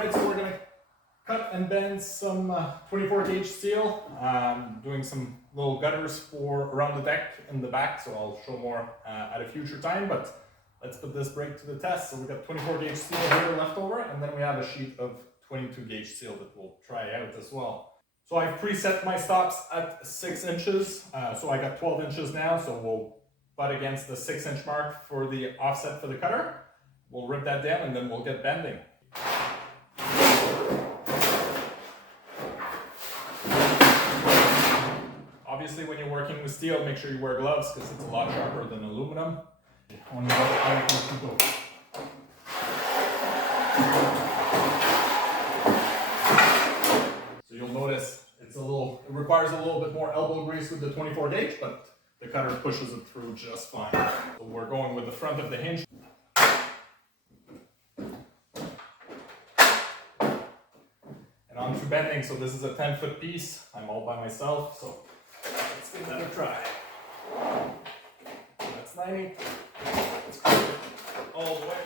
Alright, so we're going to cut and bend some 24 gauge steel. Doing some little gutters for around the deck in the back, so I'll show more at a future time, but let's put this brake to the test. So we've got 24 gauge steel here left over, and then we have a sheet of 22 gauge steel that we'll try out as well. So I've preset my stops at 6 inches, so I got 12 inches now, so we'll butt against the 6-inch mark for the offset for the cutter. We'll rip that down and then we'll get bending. Obviously, when you're working with steel, make sure you wear gloves because it's a lot sharper than aluminum. Only about 5 inches to go. So you'll notice it requires a little bit more elbow grease with the 24 gauge, but the cutter pushes it through just fine. So we're going with the front of the hinge. And on to bending. So this is a 10-foot piece. I'm all by myself, so let's give that a try. That's 90. Let's go all the way.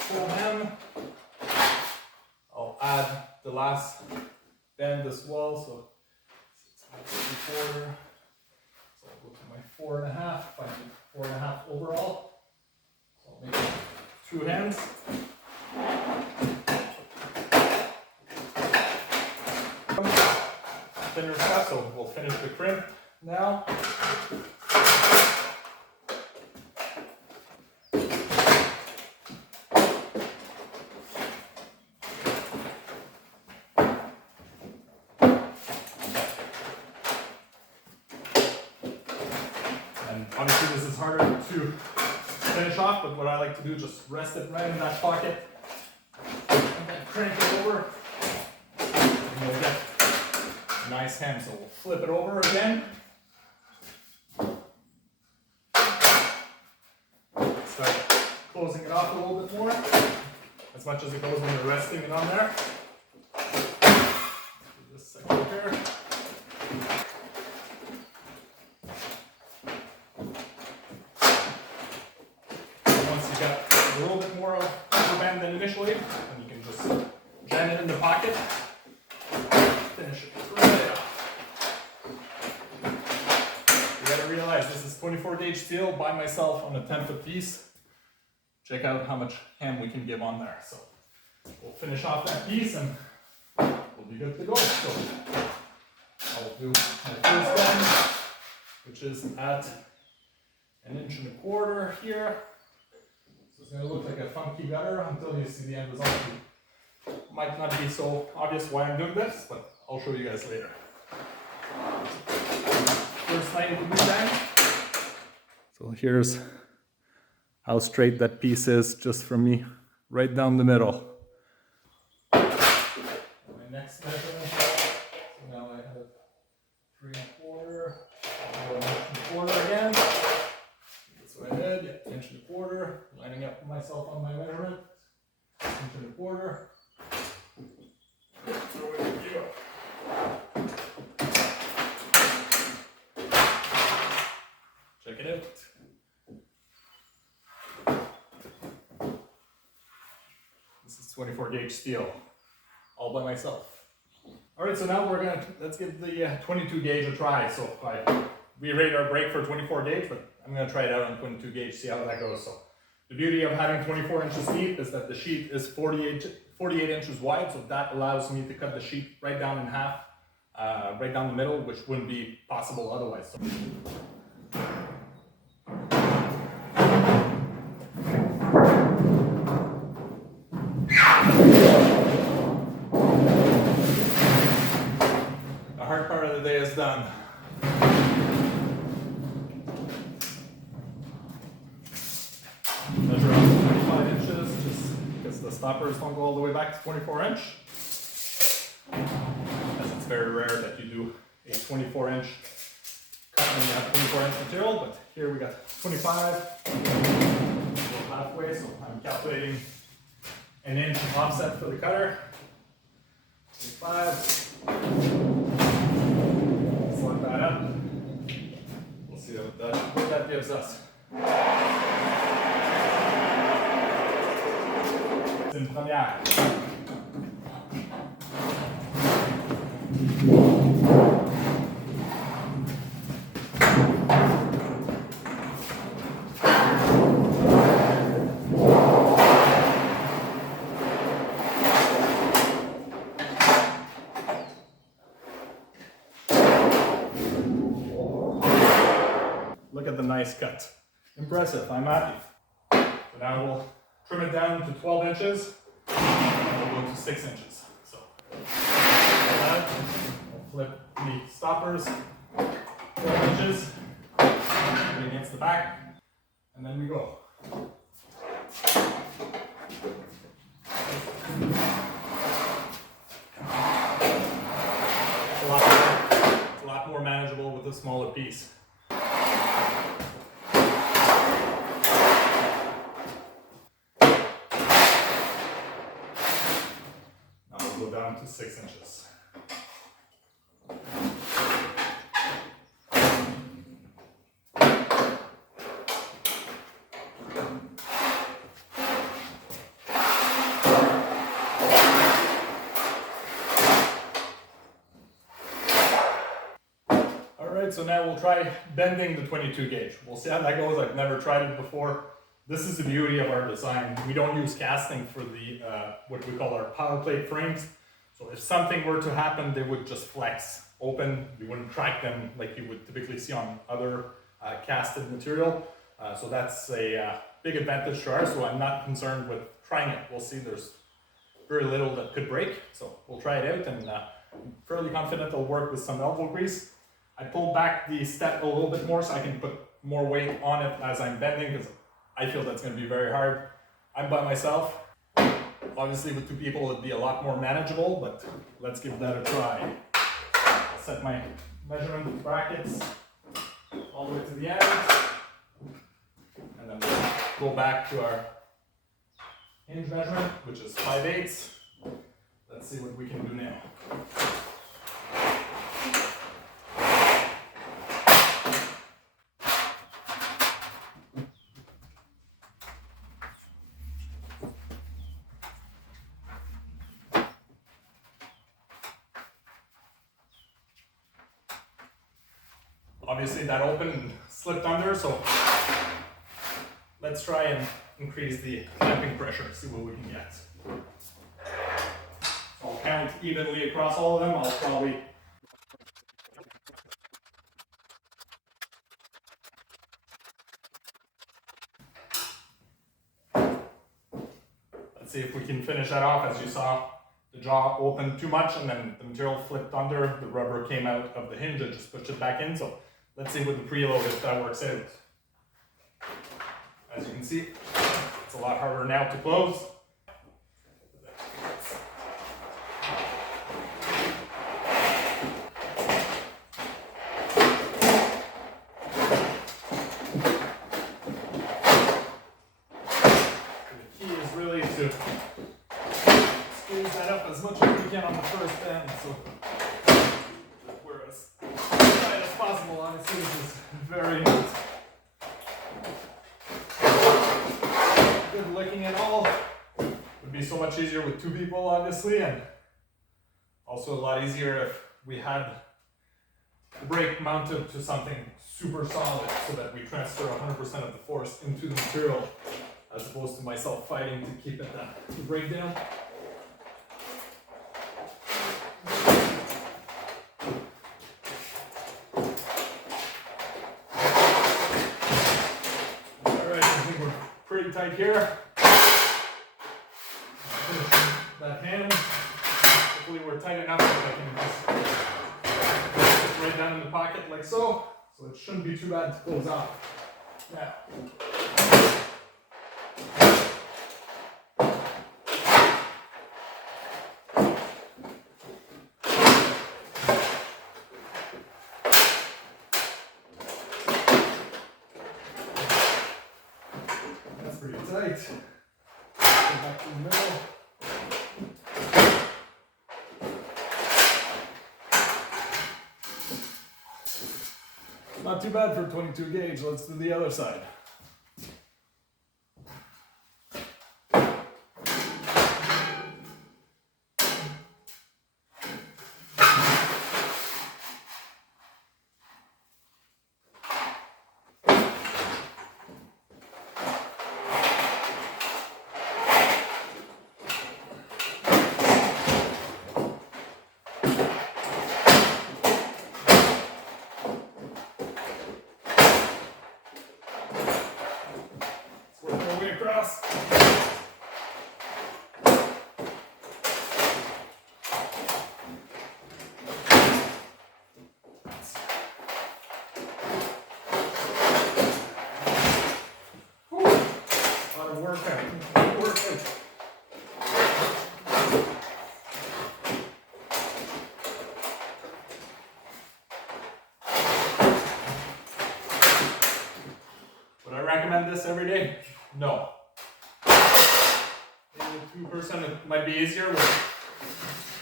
Full hem. I'll add the last bend as well. So 6.75. So I'll go to my 4.5. Find 4.5 overall. So I'll make 2 hands. Thinner stuff, so we'll finish the crimp now. And obviously this is harder to finish off, but what I like to do is just rest it right in that pocket and then crank it over. And we'll get a nice hem. So we'll flip it over again. Start closing it off a little bit more, as much as it goes when you're resting it on there. Just a second here. A little bit more of a bend than initially, and you can just jam it in the pocket, finish it right off. You gotta realize this is 24 gauge steel by myself on a 10-foot piece. Check out how much hem we can give on there. So we'll finish off that piece and we'll be good to go. So I'll do my first bend, which is at 1.25 inches here. It's going to look like a funky gutter until you see the end result. It might not be so obvious why I'm doing this, but I'll show you guys later. First 90 degree bend. So here's how straight that piece is just from me, right down the middle. My next measurement, so now I have 3.25, 1.25 again. That's what I did, 1.25 inches, lining up myself on my measurement, 1.25 inches. Throw it in here. Check it out. This is 24 gauge steel, all by myself. Alright, so now let's give the 22 gauge a try. So we rate our brake for 24 gauge, but I'm going to try it out on 22 gauge, see how that goes. So the beauty of having 24 inches deep is that the sheet is 48 inches wide, so that allows me to cut the sheet right down in half, right down the middle, which wouldn't be possible otherwise. So. The hard part of the day is done. Measure out to 25 inches, just because the stoppers don't go all the way back to 24 inch. As it's very rare that you do a 24 inch cut when you have 24 inch material, but here we got 25, a little halfway, so I'm calculating an inch offset for the cutter. 25, slide that up. We'll see what that gives us. C'est une première. Look at the nice cut. Impressive, I'm happy. So now we'll trim it down to 12 inches, and we'll go to 6 inches. So, that, we'll flip the stoppers, 12 inches, put it against the back, and then we go. It's a lot more manageable with a smaller piece. Go down to 6 inches. Alright, so now we'll try bending the 22 gauge. We'll see how that goes. I've never tried it before. This is the beauty of our design. We don't use casting for the what we call our power plate frames. So if something were to happen, they would just flex open. You wouldn't track them like you would typically see on other casted material. So that's a big advantage to ours. So I'm not concerned with trying it. We'll see. There's very little that could break. So we'll try it out, and I'm fairly confident it'll work with some elbow grease. I pulled back the step a little bit more so I can put more weight on it as I'm bending, because I feel that's going to be very hard. I'm by myself. Obviously with 2 people it'd be a lot more manageable, but let's give that a try. I'll set my measurement brackets all the way to the end, and then we'll go back to our hinge measurement, which is 5/8. Let's see what we can do now. Obviously that opened and slipped under, so let's try and increase the clamping pressure, see what we can get. So I'll count evenly across all of them. I'll probably let's see if we can finish that off. As you saw, the jaw opened too much and then the material flipped under, the rubber came out of the hinge and just pushed it back in. So let's see with the preload if that works out. As you can see, it's a lot harder now to close. The key is really to squeeze that up as much as we can on the first bend, so we're as tight as possible. Honestly, this is very neat. Good licking at all. Would be so much easier with 2 people, obviously, and also a lot easier if we had the brake mounted to something super solid, so that we transfer 100% of the force into the material, as opposed to myself fighting to keep it the brake down. Pretty tight here. That hand. Hopefully we're tight enough that I can just put it right down in the pocket like so. So it shouldn't be too bad to close off. Now. Pretty tight. Go back to the middle. Not too bad for a 22 gauge. Let's do the other side. cuts. Would I recommend this every day? No. Maybe with 2% it might be easier. We'll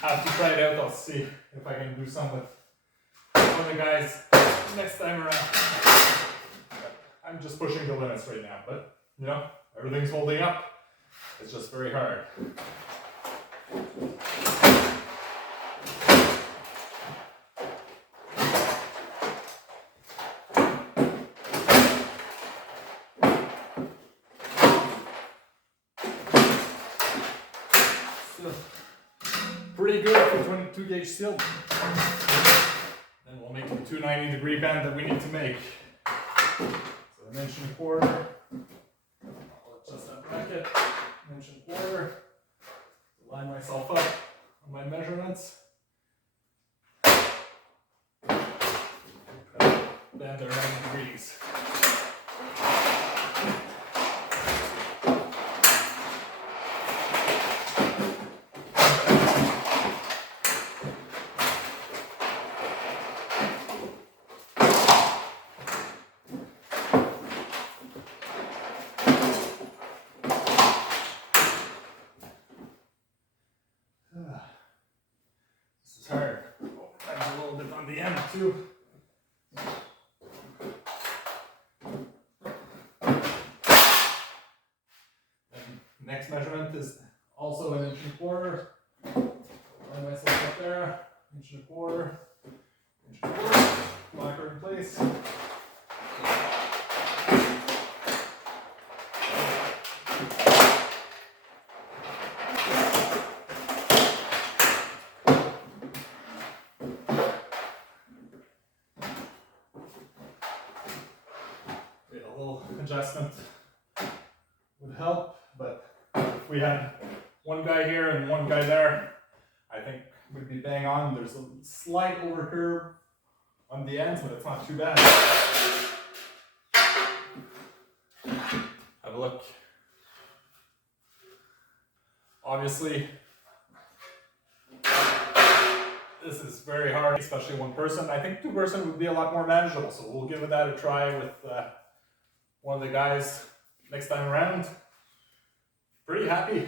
have to try it out. I'll see if I can do some with one of the guys next time around. I'm just pushing the limits right now, but you know, everything's holding up. It's just very hard. Pretty good for 22 gauge steel. Then we'll make the 290-degree bend that we need to make. So an inch and a quarter. I'll adjust that bracket. An inch and a quarter. Line myself up on my measurements. Bend at 90 degrees. This is hard. Overtime's a little bit on the end too. And next measurement is also an inch and a quarter. Line myself up there. Inch and a quarter. Inch and a quarter. Lock her in place. A little adjustment would help, but if we had one guy here and one guy there, I think we'd be bang on. There's a slight overcurve on the ends, but it's not too bad. Have a look. Obviously, this is very hard, especially one person. I think 2% would be a lot more manageable, so we'll give that a try with one of the guys next time around. Pretty happy.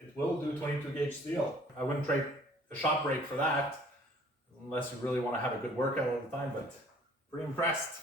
It will do 22 gauge steel. I wouldn't trade a shop brake for that, unless you really want to have a good workout all the time, but pretty impressed.